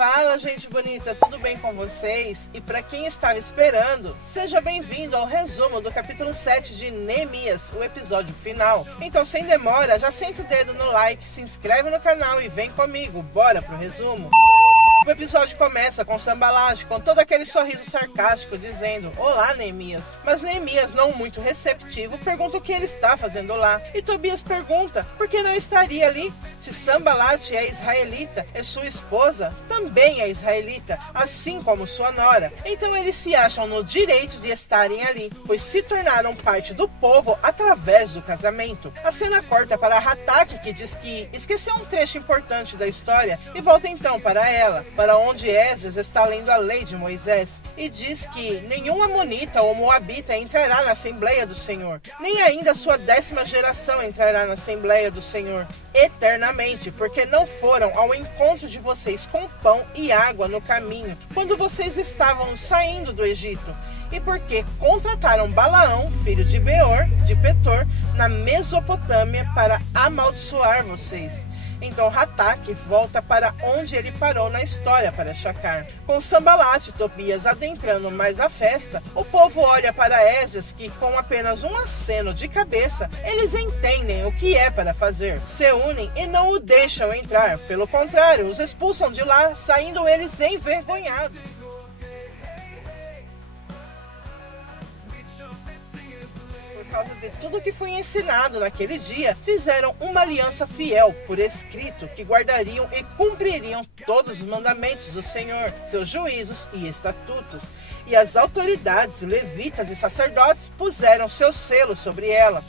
Fala, gente bonita, tudo bem com vocês? E para quem estava esperando, seja bem-vindo ao resumo do capítulo 7 de Neemias, o episódio final. Então, sem demora, já senta o dedo no like, se inscreve no canal e vem comigo, bora pro resumo. O episódio começa com Sanbalat, com todo aquele sorriso sarcástico, dizendo: "Olá, Neemias." Mas Neemias, não muito receptivo, pergunta o que ele está fazendo lá. E Tobias pergunta por que não estaria ali. Se Sanbalat é israelita e sua esposa também é israelita, assim como sua nora. Então eles se acham no direito de estarem ali, pois se tornaram parte do povo através do casamento. A cena corta para Hatak, que diz que esqueceu um trecho importante da história e volta então para ela, para onde Esdras está lendo a lei de Moisés, e diz que nenhum amonita ou moabita entrará na Assembleia do Senhor, nem ainda a sua 10ª geração entrará na Assembleia do Senhor eternamente, porque não foram ao encontro de vocês com pão e água no caminho, quando vocês estavam saindo do Egito, e porque contrataram Balaão, filho de Beor, de Petor, na Mesopotâmia, para amaldiçoar vocês. Então Hatak volta para onde ele parou na história para Shacar. Com Sanbalat e Tobias adentrando mais a festa, o povo olha para Esdras, que com apenas um aceno de cabeça, eles entendem o que é para fazer. Se unem e não o deixam entrar. Pelo contrário, os expulsam de lá, saindo eles envergonhados. Por causa de tudo que foi ensinado naquele dia, fizeram uma aliança fiel por escrito, que guardariam e cumpririam todos os mandamentos do Senhor, seus juízos e estatutos. E as autoridades, levitas e sacerdotes puseram seus selos sobre ela.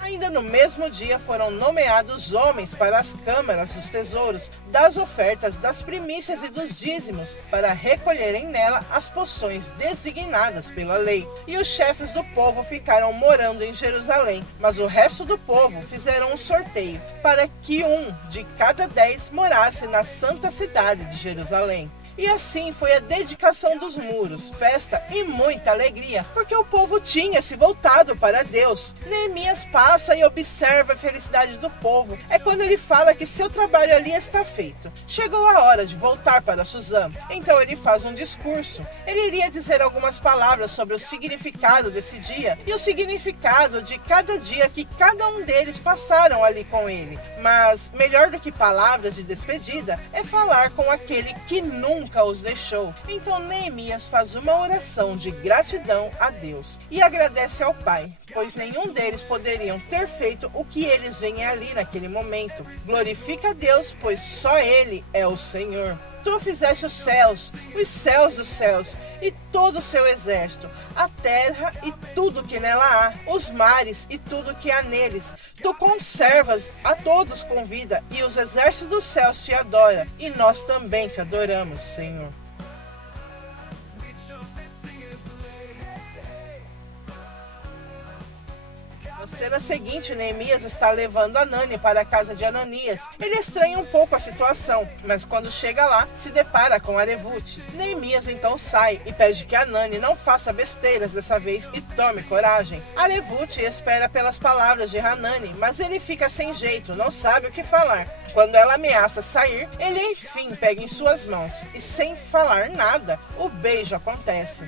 Ainda no mesmo dia foram nomeados homens para as câmaras dos tesouros, das ofertas, das primícias e dos dízimos, para recolherem nela as poções designadas pela lei. E os chefes do povo ficaram morando em Jerusalém, mas o resto do povo fizeram um sorteio, para que um de cada 10 morasse na santa cidade de Jerusalém. E assim foi a dedicação dos muros, festa e muita alegria, porque o povo tinha se voltado para Deus. Neemias passa e observa a felicidade do povo. É quando ele fala que seu trabalho ali está feito. Chegou a hora de voltar para Suzã. Então ele faz um discurso. Ele iria dizer algumas palavras sobre o significado desse dia e o significado de cada dia que cada um deles passaram ali com ele. Mas melhor do que palavras de despedida é falar com aquele que nunca os deixou. Então Neemias faz uma oração de gratidão a Deus e agradece ao Pai, pois nenhum deles poderiam ter feito o que eles veem ali naquele momento. Glorifica a Deus, pois só Ele é o Senhor. Tu fizeste os céus dos céus, e todo o seu exército, a terra e tudo que nela há, os mares e tudo que há neles. Tu conservas a todos com vida, e os exércitos dos céus te adoram, e nós também te adoramos, Senhor. Na cena seguinte, Neemias está levando Hanani para a casa de Ananias. Ele estranha um pouco a situação, mas quando chega lá, se depara com Arevute. Neemias então sai e pede que Hanani não faça besteiras dessa vez e tome coragem. Arevute espera pelas palavras de Hanani, mas ele fica sem jeito, não sabe o que falar. Quando ela ameaça sair, ele enfim pega em suas mãos e, sem falar nada, o beijo acontece.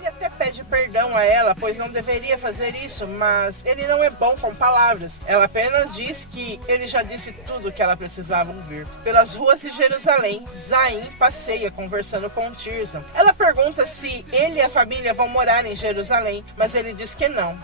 Ele até pede perdão a ela, pois não deveria fazer isso, mas ele não é bom com palavras. Ela apenas diz que ele já disse tudo o que ela precisava ouvir. Pelas ruas de Jerusalém, Zaim passeia conversando com Tirza. Ela pergunta se ele e a família vão morar em Jerusalém, mas ele diz que não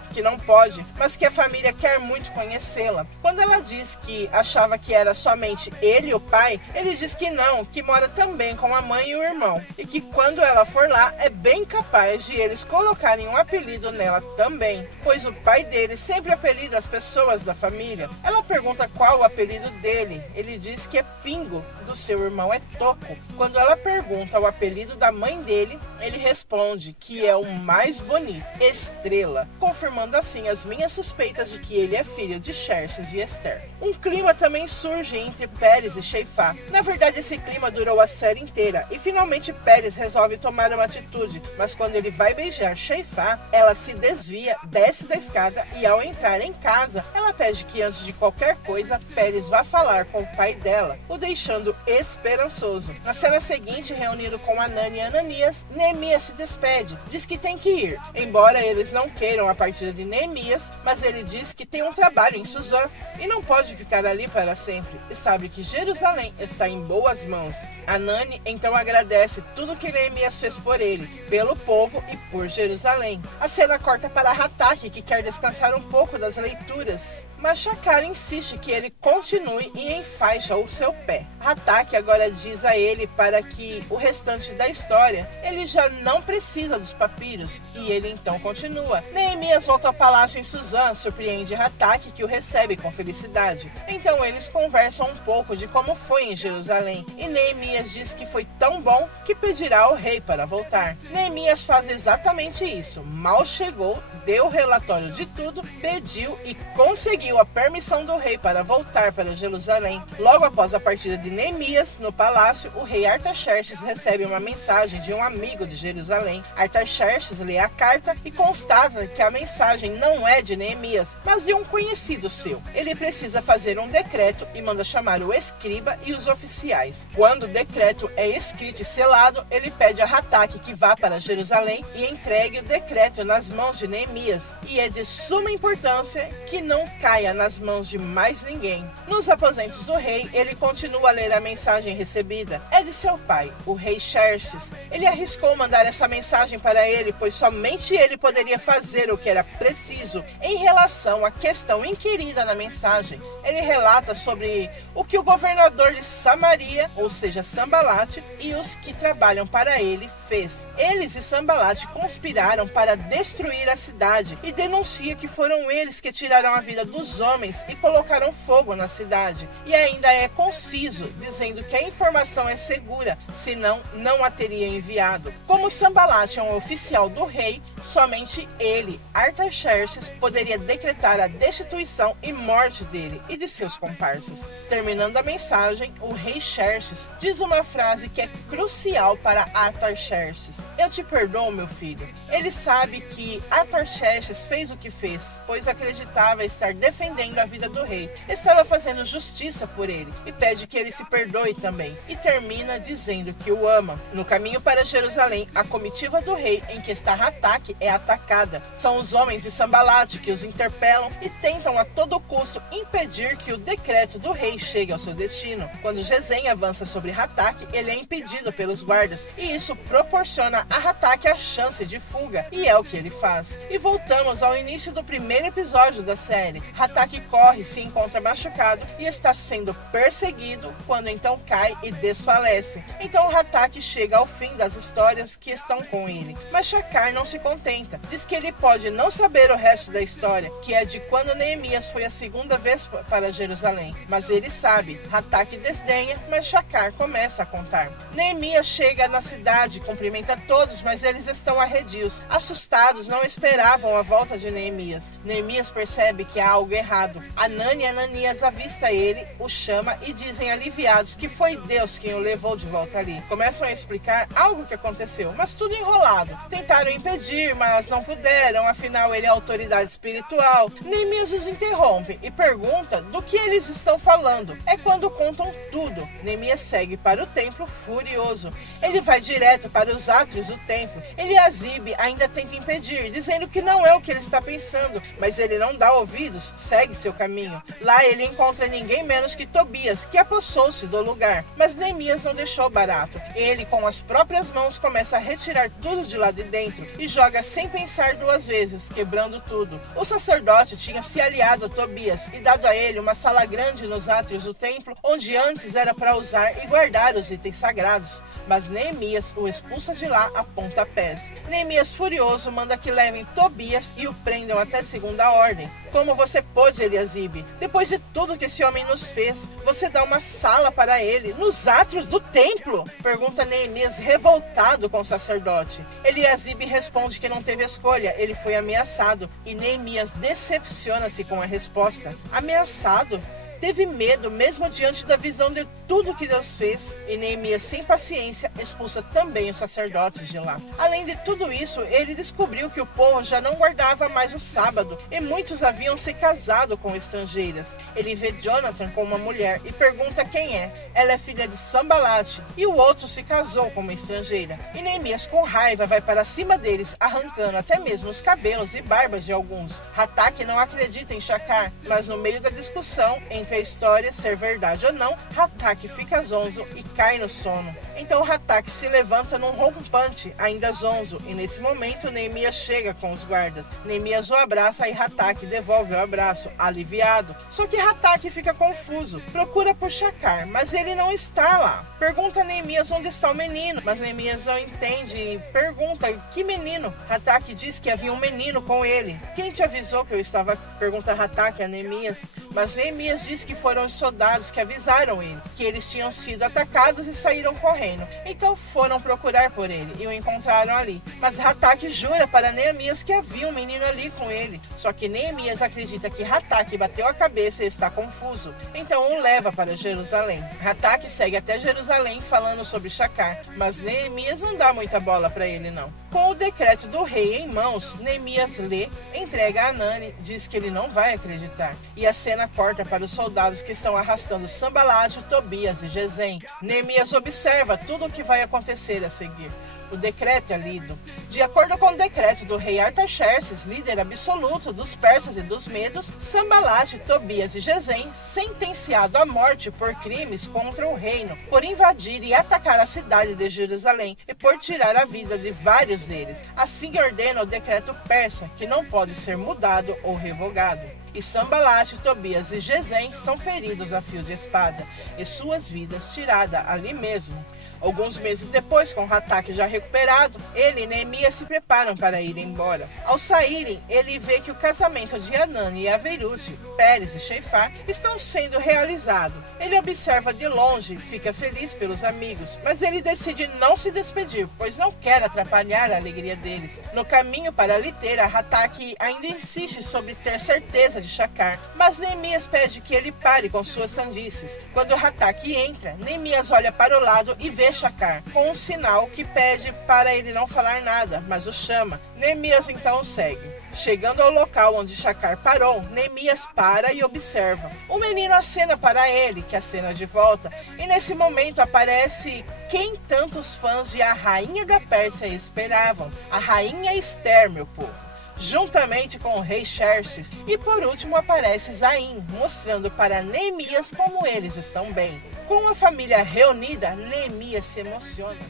pode, mas que a família quer muito conhecê-la. Quando ela diz que achava que era somente ele e o pai, ele diz que não, que mora também com a mãe e o irmão, e que quando ela for lá, é bem capaz de eles colocarem um apelido nela também, pois o pai dele sempre apelida as pessoas da família. Ela pergunta qual o apelido dele. Ele diz que é Pingo, do seu irmão é Toco. Quando ela pergunta o apelido da mãe dele, Ele responde que é o mais bonito, Estrela, confirmando assim as minhas suspeitas de que ele é filho de Xerxes e Ester. Um clima também surge entre Pérez e Sheifá. Na verdade, esse clima durou a série inteira e finalmente Pérez resolve tomar uma atitude, mas quando ele vai beijar Sheifá, ela se desvia, desce da escada e ao entrar em casa, ela pede que antes de qualquer coisa, Pérez vá falar com o pai dela, o deixando esperançoso. Na cena seguinte, reunido com Anani e Ananias, Neemias se despede, diz que tem que ir, embora eles não queiram a partida de Neemias, mas ele diz que tem um trabalho em Suzã e não pode ficar ali para sempre, e sabe que Jerusalém está em boas mãos. Anani então agradece tudo que Neemias fez por ele, pelo povo e por Jerusalém. A cena corta para Hatach, que quer descansar um pouco das leituras, mas Shakar insiste que ele continue e enfaixa o seu pé. Hatach agora diz a ele para que o restante da história ele já não precisa dos papiros, e ele então continua. Neemias volta ao palácio em Suzã, surpreende Hatach, que o recebe com felicidade. Então eles conversam um pouco de como foi em Jerusalém, e Neemias diz que foi tão bom que pedirá ao rei para voltar. Neemias faz exatamente isso. Mal chegou, deu o relatório de tudo, pediu e conseguiu a permissão do rei para voltar para Jerusalém. Logo após a partida de Neemias, no palácio, o rei Artaxerxes recebe uma mensagem de um amigo de Jerusalém. Artaxerxes lê a carta e constata que a mensagem não é de Neemias, mas de um conhecido seu. Ele precisa fazer um decreto e manda chamar o escriba e os oficiais. Quando o decreto é escrito e selado, ele pede a Hatach que vá para Jerusalém e entregue o decreto nas mãos de Neemias. E é de suma importância que não caia nas mãos de mais ninguém. Nos aposentos do rei, ele continua a ler a mensagem recebida. É de seu pai, o rei Xerxes. Ele arriscou mandar essa mensagem para ele, pois somente ele poderia fazer o que era preciso em relação à questão inquirida na mensagem. Ele relata sobre o que o governador de Samaria, ou seja, Sambalate, e os que trabalham para ele fez. Eles e Sambalate conspiraram para destruir a cidade e denuncia que foram eles que tiraram a vida dos homens e colocaram fogo na cidade. E ainda é conciso, dizendo que a informação é segura, senão não a teria enviado. Como Sambalate é um oficial do rei, somente ele, Artaxerxes, poderia decretar a destituição e morte dele e de seus comparsas. Terminando a mensagem, o rei Xerxes diz uma frase que é crucial para Artaxerxes: eu te perdoo, meu filho. Ele sabe que Artaxerxes fez o que fez, pois acreditava estar defendendo a vida do rei. Estava fazendo justiça por ele e pede que ele se perdoe também. E termina dizendo que o ama. No caminho para Jerusalém, a comitiva do rei, em que está Hatach, é atacada. São os homens de Sambalate que os interpelam e tentam a todo custo impedir que o decreto do rei chegue ao seu destino. Quando Gesem avança sobre Hatach, ele é impedido pelos guardas, e isso proporciona a Hatach a chance de fuga, e é o que ele faz. E voltamos ao início do primeiro episódio da série. Hatach corre, se encontra machucado e está sendo perseguido, quando então cai e desfalece. Então Hatach chega ao fim das histórias que estão com ele. Mas Shakar não se contenta. Diz que ele pode não saber o resto da história, que é de quando Neemias foi a segunda vez para Jerusalém. Mas ele sabe. Hatach desdenha, mas Shakar começa a contar. Neemias chega na cidade, cumprimenta todos, mas eles estão arredios. Assustados, não esperavam a volta de Neemias. Neemias percebe que há algo errado. Anani e Ananias avista ele, o chama e dizem aliviados que foi Deus quem o levou de volta ali. Começam a explicar algo que aconteceu, mas tudo enrolado. Tentaram impedir, mas não puderam, afinal ele é autoridade espiritual. Neemias os interrompe e pergunta do que eles estão falando. É quando contam tudo. Neemias segue para o templo furioso. Ele vai direto para os átrios do templo. Eliasibe ainda tenta impedir, dizendo que não é o que ele está pensando, mas ele não dá ouvidos, segue seu caminho. Lá ele encontra ninguém menos que Tobias, que apossou-se do lugar. Mas Neemias não deixou barato. Ele, com as próprias mãos, começa a retirar tudo de lá de dentro e joga sem pensar duas vezes, quebrando tudo. O sacerdote tinha se aliado a Tobias e dado a ele uma sala grande nos átrios do templo, onde antes era para usar e guardar os itens sagrados. Mas Neemias o expulsa de lá a pontapés. Neemias, furioso, manda que levem Tobias e o prendam até segunda ordem. Como você pôde, Eliasibe? Depois de tudo que esse homem nos fez, você dá uma sala para ele nos átrios do templo? Pergunta Neemias, revoltado com o sacerdote. Eliasibe responde que não teve escolha, ele foi ameaçado, e Neemias decepciona-se com a resposta. Ameaçado? Teve medo mesmo diante da visão de tudo que Deus fez, e Neemias, sem paciência, expulsa também os sacerdotes de lá. Além de tudo isso, ele descobriu que o povo já não guardava mais o sábado, e muitos haviam se casado com estrangeiras. Ele vê Jonathan com uma mulher e pergunta quem é. Ela é filha de Sambalate, e o outro se casou com uma estrangeira. E Neemias, com raiva, vai para cima deles, arrancando até mesmo os cabelos e barbas de alguns. Hataque não acredita em Shakar, mas no meio da discussão entre a história ser verdade ou não, Hataque fica zonzo e cai no sono. Então Hataque se levanta num rompante, ainda zonzo, e nesse momento Neemias chega com os guardas. Neemias o abraça e Hataque devolve o abraço, aliviado. Só que Hataque fica confuso, procura por Shakar, mas ele não está lá. Pergunta a Neemias onde está o menino, mas Neemias não entende e pergunta que menino. Hataque diz que havia um menino com ele. Quem te avisou que eu estava? Pergunta Hataque a Neemias, mas Neemias diz que foram os soldados que avisaram ele, que eles tinham sido atacados e saíram correndo. Então foram procurar por ele e o encontraram ali. Mas Hataque jura para Neemias que havia um menino ali com ele. Só que Neemias acredita que Hataque bateu a cabeça e está confuso. Então o leva para Jerusalém. Hataque segue até Jerusalém falando sobre Shakar, mas Neemias não dá muita bola para ele não. Com o decreto do rei em mãos, Neemias lê, entrega a Hanani, diz que ele não vai acreditar. E a cena corta para os soldados que estão arrastando Sambalate, Tobias e Gesem. Neemias observa tudo o que vai acontecer a seguir. O decreto é lido. De acordo com o decreto do rei Artaxerxes, líder absoluto dos persas e dos medos, Sambalate, Tobias e Gesem, sentenciado à morte por crimes contra o reino, por invadir e atacar a cidade de Jerusalém e por tirar a vida de vários deles. Assim ordena o decreto persa, que não pode ser mudado ou revogado. E Sambalate, Tobias e Gesem são feridos a fio de espada, e suas vidas tiradas ali mesmo. Alguns meses depois, com Hataque já recuperado, ele e Neemias se preparam para ir embora. Ao saírem, ele vê que o casamento de Hanani e Averute, Pérez e Sheifar, estão sendo realizado. Ele observa de longe, fica feliz pelos amigos, mas ele decide não se despedir, pois não quer atrapalhar a alegria deles. No caminho para Liteira, Hataque ainda insiste sobre ter certeza de Shakar, mas Neemias pede que ele pare com suas sandices. Quando Hataque entra, Neemias olha para o lado e vê Shakar, com um sinal que pede para ele não falar nada, mas o chama. Neemias então o segue. Chegando ao local onde Shakar parou, Neemias para e observa. O menino acena para ele, que acena de volta, e nesse momento aparece quem tantos fãs de A Rainha da Pérsia esperavam, a Rainha Ester, meu povo, juntamente com o rei Xerxes, e por último aparece Zaim, mostrando para Neemias como eles estão bem. Com a família reunida, Neemias se emociona.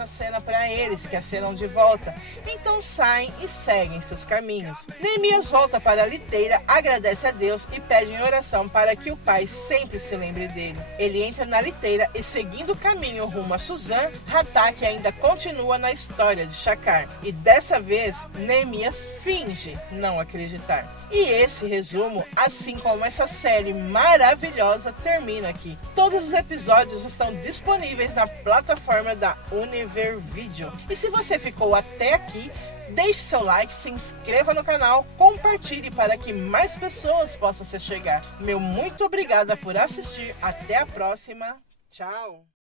Acena para eles, que acenam de volta. Então saem e seguem seus caminhos. Neemias volta para a liteira, agradece a Deus e pede em oração para que o pai sempre se lembre dele. Ele entra na liteira e, seguindo o caminho rumo a Suzã, Hataque ainda continua na história de Shakar. E dessa vez, Neemias finge não acreditar. E esse resumo, assim como essa série maravilhosa, termina aqui. Todos os episódios estão disponíveis na plataforma da Univer Video. E se você ficou até aqui, deixe seu like, se inscreva no canal, compartilhe para que mais pessoas possam se chegar. Meu muito obrigada por assistir. Até a próxima. Tchau!